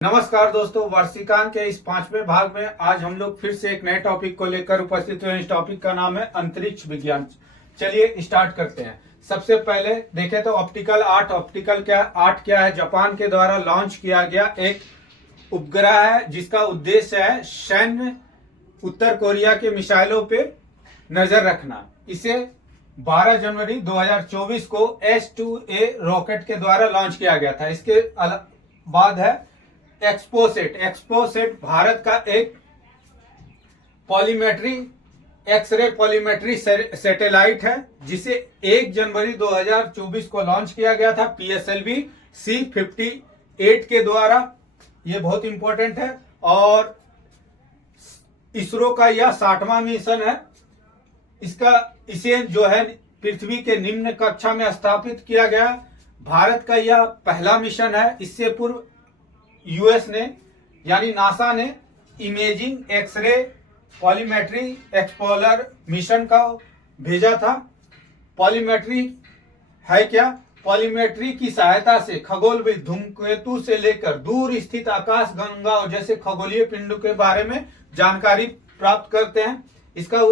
नमस्कार दोस्तों, वर्षिकांक के इस 5वें भाग में आज हम लोग फिर से एक नए टॉपिक को लेकर उपस्थित हुए हैं। इस टॉपिक का नाम है अंतरिक्ष विज्ञान। चलिए स्टार्ट करते हैं। सबसे पहले देखें तो ऑप्टिकल आर्ट क्या है। जापान के द्वारा लॉन्च किया गया एक उपग्रह है जिसका उद्देश्य है सैन्य उत्तर कोरिया के मिसाइलों पे नजर रखना। इसे 12 जनवरी 2024 को S2A रॉकेट के द्वारा लॉन्च किया गया था। इसके बाद है एक्सपोसेट भारत का एक एक्सरे पॉलीमेट्री सैटेलाइट है जिसे 1 जनवरी 2024 को लॉन्च किया गया था PSLV C58 के द्वारा। ये बहुत इंपॉर्टेंट है और इसरो का यह 60वां मिशन है। इसे जो है पृथ्वी के निम्न कक्षा में स्थापित किया गया। भारत का यह पहला मिशन है। इससे पूर्व यूएस ने यानी नासा ने इमेजिंग एक्सरे पॉलीमेट्री एक्सप्लोरर मिशन का भेजा था। पॉलीमेट्री है क्या? पॉलीमेट्री की सहायता से खगोलविद धूमकेतु से लेकर दूर स्थित आकाश गंगाओं जैसे खगोलीय पिंडों के बारे में जानकारी प्राप्त करते हैं। इसका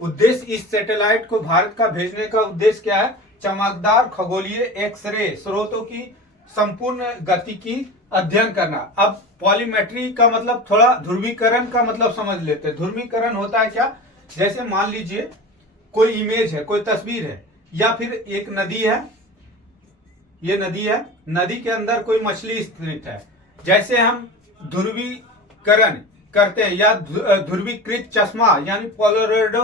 उद्देश्य, इस सैटेलाइट को भारत का भेजने का उद्देश्य क्या है? चमकदार खगोलीय एक्सरे स्रोतों की संपूर्ण गति की अध्ययन करना। अब पॉलीमेट्री का मतलब थोड़ा ध्रुवीकरण का मतलब समझ लेते हैं। ध्रुवीकरण होता है क्या? जैसे मान लीजिए कोई इमेज है, कोई तस्वीर है या फिर एक नदी है। ये नदी है, नदी के अंदर कोई मछली स्थित है। जैसे हम ध्रुवीकरण करते हैं या ध्रुवीकृत चश्मा यानी पोलराइड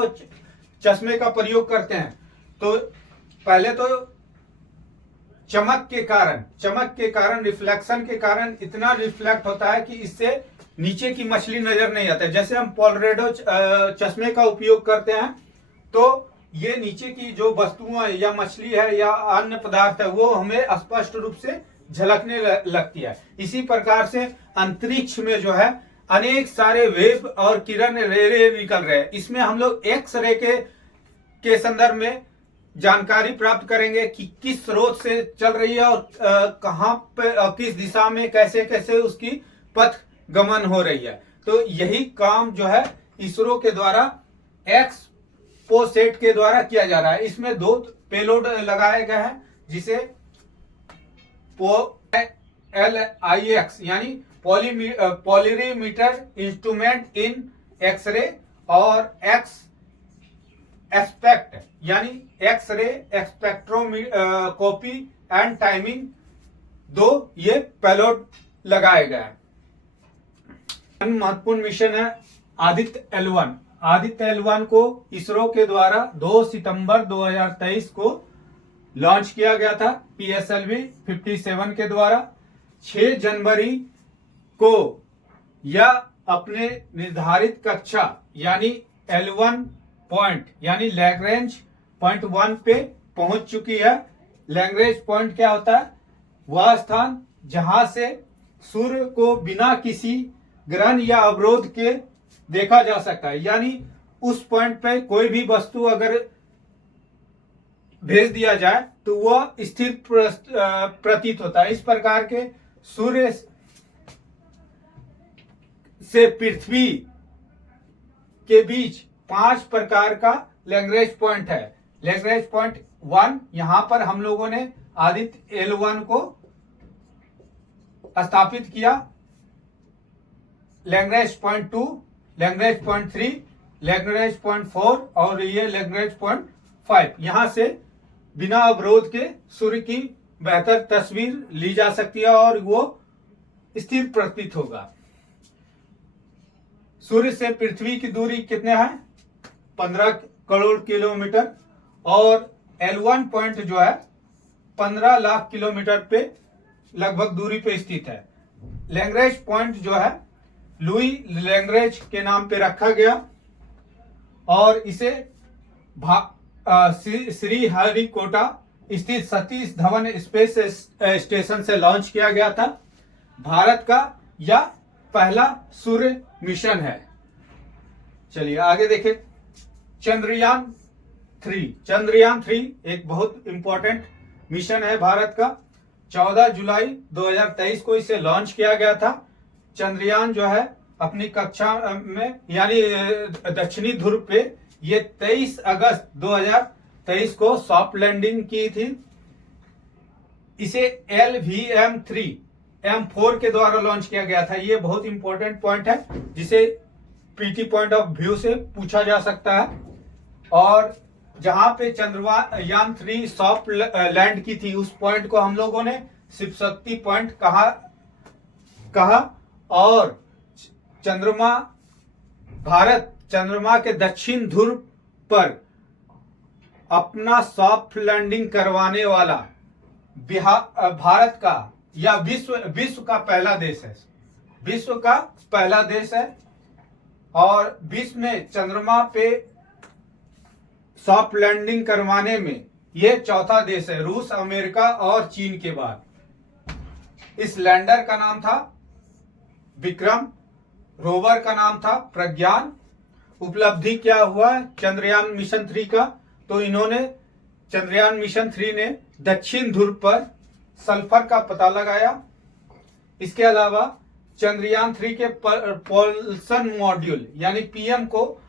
चश्मे का प्रयोग करते हैं तो पहले तो चमक के कारण रिफ्लेक्शन के कारण इतना रिफ्लेक्ट होता है कि इससे नीचे की मछली नजर नहीं आता है। जैसे हम पोलराइड चश्मे का उपयोग करते हैं तो ये नीचे की जो वस्तुएं या मछली है या अन्य पदार्थ है वो हमें स्पष्ट रूप से झलकने लगती है। इसी प्रकार से अंतरिक्ष में जो है अनेक सारे वेव और किरण रे निकल रहे हैं। इसमें हम लोग एक्स रे के संदर्भ में जानकारी प्राप्त करेंगे कि किस स्रोत से चल रही है और कहां पे किस दिशा में कैसे कैसे उसकी पथ गमन हो रही है। तो यही काम जो है इसरो के द्वारा एक्सपोसेट के द्वारा किया जा रहा है। इसमें 2 पेलोड लगाए गए हैं जिसे LIX यानी पॉलिरीमीटर इंस्ट्रूमेंट इन एक्सरे और एक्सपेक्ट यानी एक्सरे एक्सपेक्ट्रोस्कोपी एंड टाइमिंग 2 ये पेलोड लगाए गए हैं। महत्वपूर्ण मिशन है आदित्य L1 को इसरो के द्वारा 2 सितंबर 2023 को लॉन्च किया गया था PSLV 57 के द्वारा। 6 जनवरी को यह अपने निर्धारित कक्षा यानी L1 पॉइंट यानी लैग्रेंज पॉइंट 1 पे पहुंच चुकी है। लैग्रेंज पॉइंट क्या होता है? वह स्थान जहां से सूर्य को बिना किसी ग्रहण या अवरोध के देखा जा सकता है। यानी उस पॉइंट पे कोई भी वस्तु अगर भेज दिया जाए तो वह स्थिर प्रतीत होता है। इस प्रकार के सूर्य से पृथ्वी के बीच 5 प्रकार का लैग्रेंज पॉइंट है। लैग्रेंज पॉइंट 1 यहां पर हम लोगों ने आदित्य L1 को स्थापित किया। Lagrange point 2, Lagrange point 3, Lagrange point 4 और ये लैग्रेंज पॉइंट 5। यहां से बिना अवरोध के सूर्य की बेहतर तस्वीर ली जा सकती है और वो स्थिर प्रतीत होगा। सूर्य से पृथ्वी की दूरी कितने है? 15 करोड़ किलोमीटर और L1 पॉइंट जो है 15 लाख किलोमीटर पे लगभग दूरी पे स्थित है। लैग्रेंज पॉइंट जो है लुई लैग्रेंज के नाम पे रखा गया और इसे श्रीहरिकोटा स्थित सतीश धवन स्पेस स्टेशन से लॉन्च किया गया था। भारत का यह पहला सूर्य मिशन है। चलिए आगे देखें। चंद्रयान 3 एक बहुत इंपॉर्टेंट मिशन है भारत का। 14 जुलाई 2023 को इसे लॉन्च किया गया था। चंद्रयान जो है अपनी कक्षा में यानी दक्षिणी ध्रुव पे ये 23 अगस्त 2023 को सॉफ्ट लैंडिंग की थी। इसे LVM-3 M4 के द्वारा लॉन्च किया गया था। ये बहुत इंपॉर्टेंट पॉइंट है जिसे पीटी पॉइंट ऑफ व्यू से पूछा जा सकता है। और जहां पे चंद्रयान 3 सॉफ्ट लैंड की थी उस पॉइंट को हम लोगों ने शिव शक्ति पॉइंट कहा। और भारत चंद्रमा के दक्षिण ध्रुव पर अपना सॉफ्ट लैंडिंग करवाने वाला भारत का या विश्व का पहला देश है। विश्व का पहला देश है और विश्व में चंद्रमा पे सॉफ्ट लैंडिंग करवाने में यह चौथा देश है, रूस, अमेरिका और चीन के बाद। इस लैंडर का नाम था विक्रम, रोवर का नाम था प्रज्ञान। उपलब्धि क्या हुआ चंद्रयान मिशन 3 का, तो इन्होंने चंद्रयान मिशन 3 ने दक्षिण ध्रुव पर सल्फर का पता लगाया। इसके अलावा चंद्रयान 3 के propulsion मॉड्यूल यानी PM को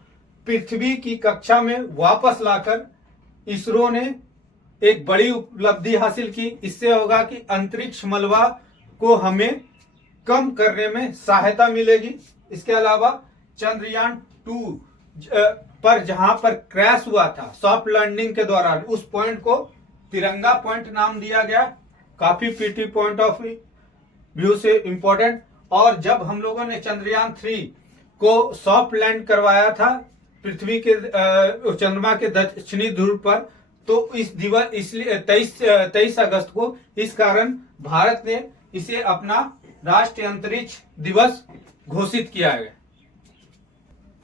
पृथ्वी की कक्षा में वापस लाकर इसरो ने एक बड़ी उपलब्धि हासिल की। इससे होगा कि अंतरिक्ष मलबा को हमें कम करने में सहायता मिलेगी। इसके अलावा चंद्रयान 2 पर जहां पर क्रैश हुआ था सॉफ्ट लैंडिंग के दौरान, उस पॉइंट को तिरंगा पॉइंट नाम दिया गया। काफी पीटी पॉइंट ऑफ व्यू से इंपॉर्टेंट। और जब हम लोगों ने चंद्रयान 3 को सॉफ्ट लैंड करवाया था पृथ्वी के चंद्रमा के दक्षिणी ध्रुव पर, तो इस दिवस इसलिए 23 अगस्त को इस कारण भारत ने इसे अपना राष्ट्रीय अंतरिक्ष दिवस घोषित किया है।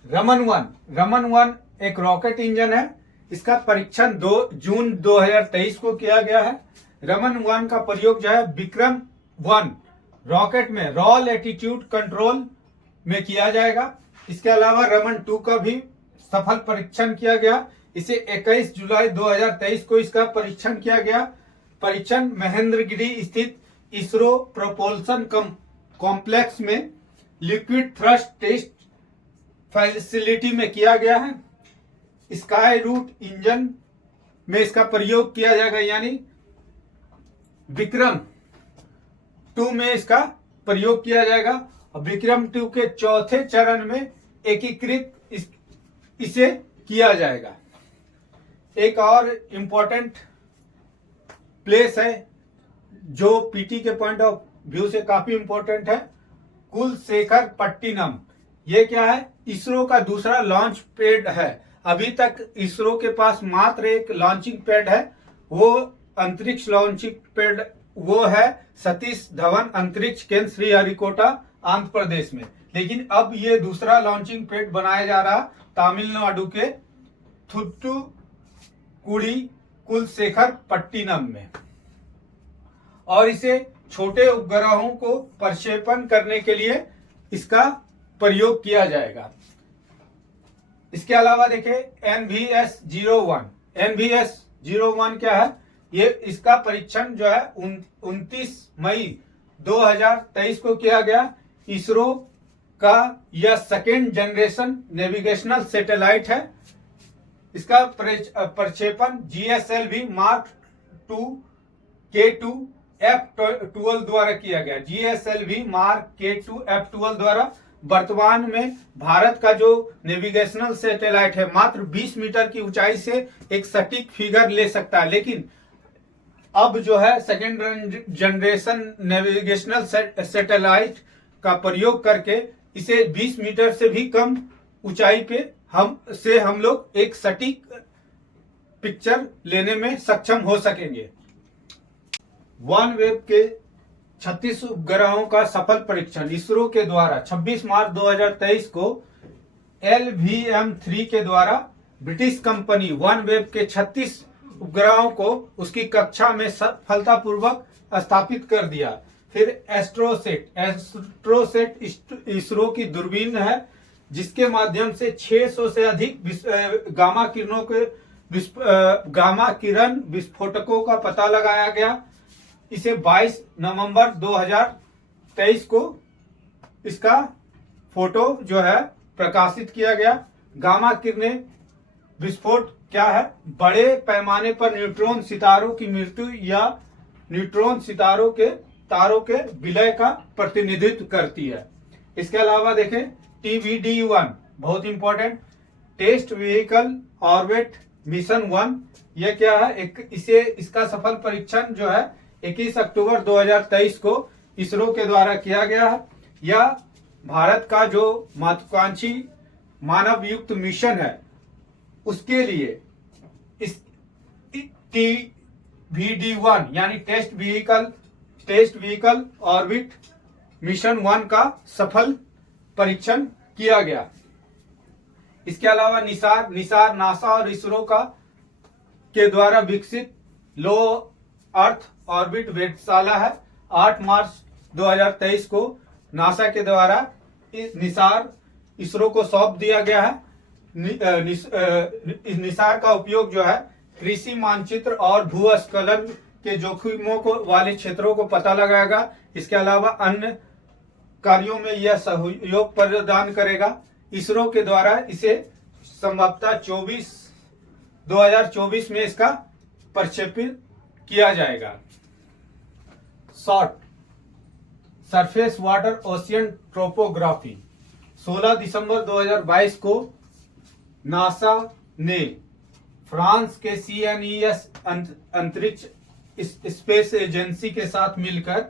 रमन 1 एक रॉकेट इंजन है। इसका परीक्षण 2 जून 2023 को किया गया है। रमन 1 का प्रयोग जो है विक्रम 1 रॉकेट में रोल एटीट्यूड कंट्रोल में किया जाएगा। इसके अलावा रमन 2 का भी सफल परीक्षण किया गया। इसे 21 जुलाई 2023 को इसका परीक्षण किया गया। परीक्षण महेंद्रगिरी स्थित इसरो प्रोपल्शन कॉम्प्लेक्स में लिक्विड थ्रस्ट टेस्ट फैसिलिटी में किया गया है। स्काई रूट इंजन में इसका प्रयोग किया जाएगा, यानी विक्रम 2 में इसका प्रयोग किया जाएगा। और विक्रम 2 के चौथे चरण में एकीकृत इसे किया जाएगा। एक और इंपॉर्टेंट प्लेस है जो पीटी के पॉइंट ऑफ व्यू से काफी इंपॉर्टेंट है, कुलशेखरपट्टिनम। ये क्या है? इसरो का दूसरा लॉन्च पैड है। अभी तक इसरो के पास मात्र एक लॉन्चिंग पैड है, वो अंतरिक्ष लॉन्चिंग पैड वो है सतीश धवन अंतरिक्ष केंद्र श्रीहरिकोटा आंध्र प्रदेश में। लेकिन अब ये दूसरा लॉन्चिंग पैड बनाया जा रहा तमिलनाडु के थुथुकुडी कुलशेखरपट्टिनम में। और इसे छोटे उपग्रहों को प्रक्षेपण करने के लिए इसका प्रयोग किया जाएगा। इसके अलावा देखिए NVS-01 क्या है? ये इसका परीक्षण जो है 29 मई 2023 को किया गया। इसरो का यह सेकेंड जनरेशन नेविगेशनल सैटेलाइट है। इसका प्रक्षेपण GSLV Mark 2 K2 F12 द्वारा किया गया। GSLV Mark K2 F12 द्वारा। वर्तमान में भारत का जो नेविगेशनल सैटेलाइट है मात्र 20 मीटर की ऊंचाई से एक सटीक फिगर ले सकता है, लेकिन अब जो है सेकेंड जनरेशन नेविगेशनल सैटेलाइट का प्रयोग करके इसे 20 मीटर से भी कम ऊंचाई पे हम लोग एक सटीक पिक्चर लेने में सक्षम हो सकेंगे। OneWeb के 36 उपग्रहों का सफल परीक्षण इसरो के द्वारा 26 मार्च 2023 को LVM-3 के द्वारा ब्रिटिश कंपनी OneWeb के 36 उपग्रहों को उसकी कक्षा में सफलतापूर्वक स्थापित कर दिया। फिर एस्ट्रोसेट इसरो की दूरबीन है जिसके माध्यम से 600 से अधिक गामा किरण विस्फोटकों का पता लगाया गया। इसे 22 नवंबर 2023 को इसका फोटो जो है प्रकाशित किया गया। गामा किरणें विस्फोट क्या है? बड़े पैमाने पर न्यूट्रॉन सितारों की मृत्यु या न्यूट्रॉन सितारों के तारों के विलय का प्रतिनिधित्व करती है। इसके अलावा देखें TVD-1 बहुत important, test vehicle orbit mission 1। यह क्या है? इसका सफल परीक्षण जो है 21 अक्टूबर 2023 को इसरो के द्वारा किया गया है। यह भारत का जो महत्वाकांक्षी मानव युक्त मिशन है उसके लिए इस TVD-1 यानी टेस्ट व्हीकल ऑर्बिट मिशन 1 का सफल परीक्षण किया गया। इसके अलावा निसार नासा और इसरो के द्वारा विकसित लो अर्थ ऑर्बिट वेधशाला है। 8 मार्च 2023 को नासा के द्वारा निसार इसरो को सौंप दिया गया है। निसार का उपयोग जो है कृषि मानचित्र और भूस्खलन के जोखिमों को वाले क्षेत्रों को पता लगाएगा। इसके अलावा अन्य कार्यों में यह सहयोग प्रदान करेगा। इसरो के द्वारा इसे संभवतः 2024 में इसका प्रक्षेपित किया जाएगा। शॉर्ट सरफेस वाटर ओशियन ट्रोपोग्राफी 16 दिसंबर 2022 को नासा ने फ्रांस के CNES अंतरिक्ष स्पेस एजेंसी के साथ मिलकर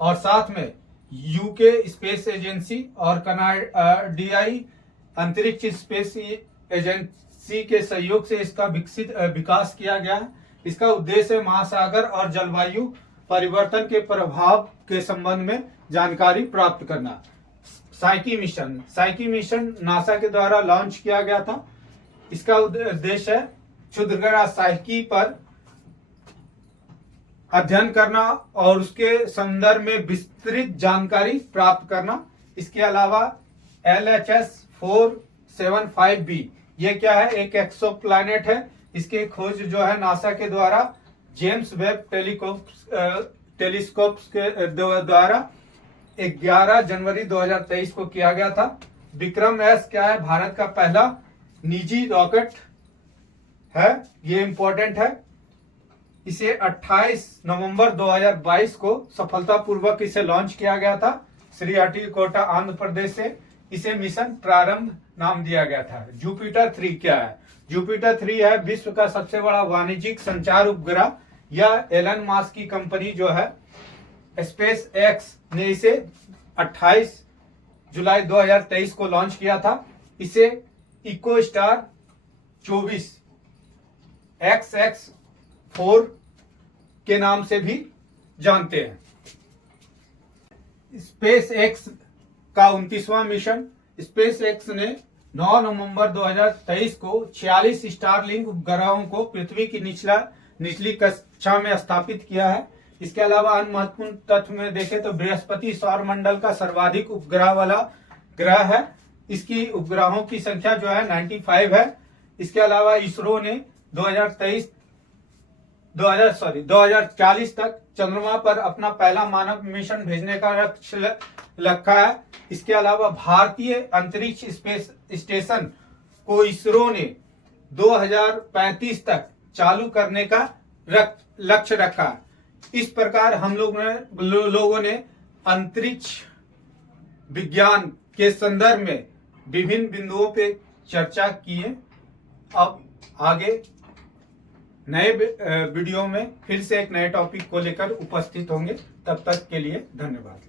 और साथ में UK स्पेस एजेंसी और कनाडाई अंतरिक्ष स्पेस एजेंसी के सहयोग से इसका विकास किया गया है। इसका उद्देश्य महासागर और जलवायु परिवर्तन के प्रभाव के संबंध में जानकारी प्राप्त करना। साइकी मिशन नासा के द्वारा लॉन्च किया गया था। इसका उद्देश्य है क्षुद्रग्रह साइकी पर अध्ययन करना और उसके संदर्भ में विस्तृत जानकारी प्राप्त करना। इसके अलावा LHS 475b ये क्या है? एक एक्सोप्लैनेट है। इसके खोज जो है नासा के द्वारा जेम्स वेब टेलीस्कोप के द्वारा 11 जनवरी 2023 को किया गया था। विक्रम S क्या है? भारत का पहला निजी रॉकेट है। ये इंपॉर्टेंट है। इसे 28 नवंबर 2022 को सफलतापूर्वक इसे लॉन्च किया गया था श्रीहरिकोटा आंध्र प्रदेश से। इसे मिशन प्रारंभ नाम दिया गया था। जुपिटर 3 क्या है? जुपिटर 3 है विश्व का सबसे बड़ा वाणिज्यिक संचार उपग्रह। यह एलन मस्क की कंपनी जो है स्पेस एक्स ने इसे 28 जुलाई 2023 को लॉन्च किया था। इसे इकोस्टार 24 XX4 के नाम से भी जानते हैं। स्पेस एक्स का 29वां मिशन। स्पेस एक्स ने 9 नवंबर 2023 को 46 स्टारलिंक उपग्रहों को पृथ्वी की निचली कक्षा में स्थापित किया है। इसके अलावा अन्य महत्वपूर्ण तथ्य में देखें तो बृहस्पति सौर मंडल का सर्वाधिक उपग्रह वाला ग्रह है। इसकी उपग्रहों की संख्या जो है 95 है। इसके अलावा इसरो ने 2040 तक चंद्रमा पर अपना पहला मानव मिशन भेजने का लक्ष्य रखा है। इसके अलावा भारतीय अंतरिक्ष स्पेस स्टेशन को इसरो ने 2035 तक चालू करने का लक्ष्य रखा। इस प्रकार हम लोगों ने अंतरिक्ष विज्ञान के संदर्भ में विभिन्न बिंदुओं पे चर्चा की है। अब आगे नए वीडियो में फिर से एक नए टॉपिक को लेकर उपस्थित होंगे। तब तक के लिए धन्यवाद।